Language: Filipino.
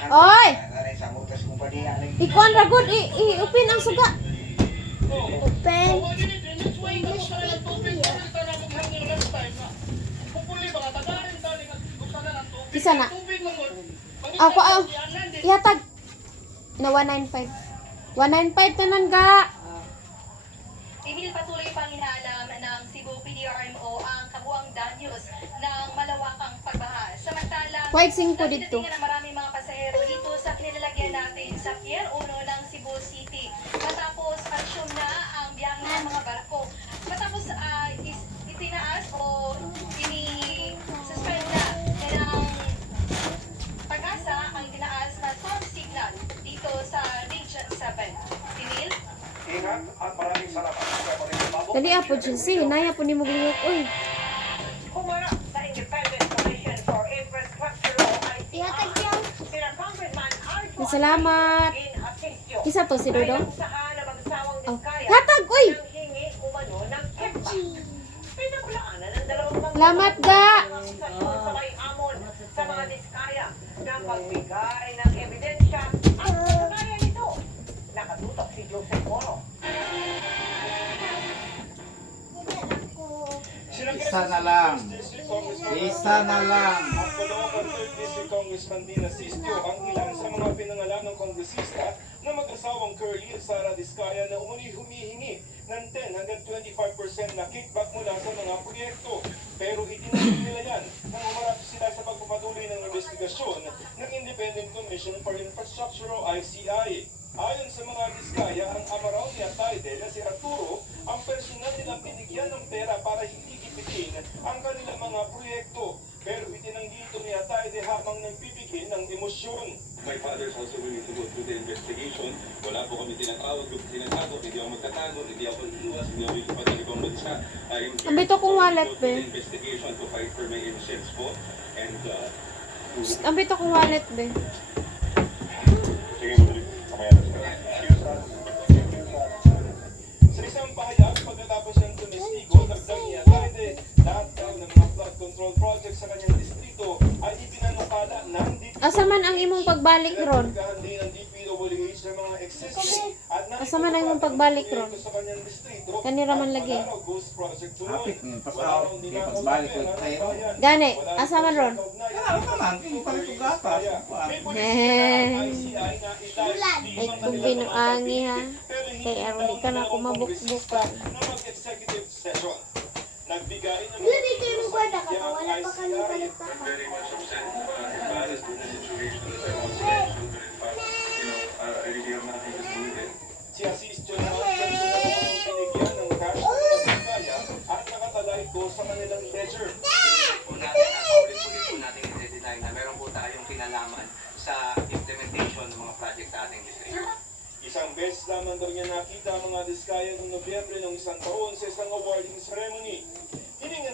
Oy! Ikuan ragod, i-upin ang suga. Open. Isa na. Ako, ihatag. Na 195. 195 tanan ga. Dahil patuloy pang inaalam ng Cebu PDRMO ang kabuang danyos ng malawakang pagbaha. Samantala, Quite 5 dito. ng maraming mga pasahero dito sa kinilalagyan natin sa Pier 1 ng Cebu City. Matapos resume na ang biyahe ng mga barko. Matapos itinaas o ini-suspend na ng Pag-asa ang itinaas na storm signal dito sa Region 7. Sinil? Ingat at maraming salamat. Dali apo, Jinsi. Hinaya po ni mo gulok. Uy. Humarap sa Independent Commission for Infrastructure o Ihatag ICI. yan. Sina Congressman Arjo Salamat. in Asistio. Isa to si Dodong. Ayon sa na magsawang Oh. diskaya Hatag, uy! ng hingi umano ng kickback. Pinagulaanan ng dalawang Salamat, ga. sa may amon sa mga diskaya na pagbigay ng ebidensya at kagaya nito. Nakatutok si Joseph Oro. Isa na lang. Isa na lang. Ang Caloocan 3rd District Congressman Dina Sistio ang ilan sa mga pinangalan ng kongresista na mag-asawang Curly at Sara Diskaya na umano'y humihingi ng 10 hanggang 25% na kickback mula sa mga proyekto. Pero itinanong nila yan nang umarap sila sa pagpapatuloy ng investigasyon ng Independent Commission for Infrastructure o ICI. Ayon sa mga Diskaya, ang ama raw ni Atayde na si Arturo ang personal nilang binigyan ng pera para hindi gipitin ang kanilang mga proyekto. Pero itinanggi ito ni Atayde habang nagbibigay ng emosyon. My father's also willing to go through the investigation. Wala po kami tinatawag, tinatawag, hindi ako magtatago, hindi ako iiwas, hindi ako ipatalikong bansa. Ang bito kong wallet, be. Investigation to fight for my innocence po. And, Ang bito kong wallet, be. sige mo, kamaya na sila. Sa isang pahayag, pagkatapos ng tumestigo, dagdag ni Atayde, lahat daw ng mga flood control project sa kanyang distrito ay ipinanukala ng DPWH. Asa man ang imong pagbalik ron? Pagkahandi ng DPWH ng mga existing at Asa man ang imong pagbalik ron? sa kanyang distrito. Kanira man lagi. Wala raw ghost project tuloy. Hapit ngayon, Wala pasaw. raw Di ninakaw pagbalik ko na pera tayo. ng bayan. Gani, Wala asa rin man ron? kaugnayan Ano ka man? Kung palit ko gatas. May pulis Hehehe. na ang ICI na i-live Ay, kung binuangi ha. Kay Aroli ka na ako mabukbukan. na mag-executive session. Nagbigay ng Wala dito yung guarda ka. Wala pa kami palit pa. Very much upset, embarrassed with the situation that I was in. I really have nothing to do with it. Si Asistio na ang personal na binigyan ng cash ng mga kaya at nakatala ito sa kanilang ledger. Po natin at paulit-ulit po natin i-deny na meron po tayong kinalaman sa implementation ng mga project sa ating district. Isang beses lamang daw niya nakita ang mga Diskaya noong Nobyembre ng isang taon sa isang awarding ceremony. Hiningan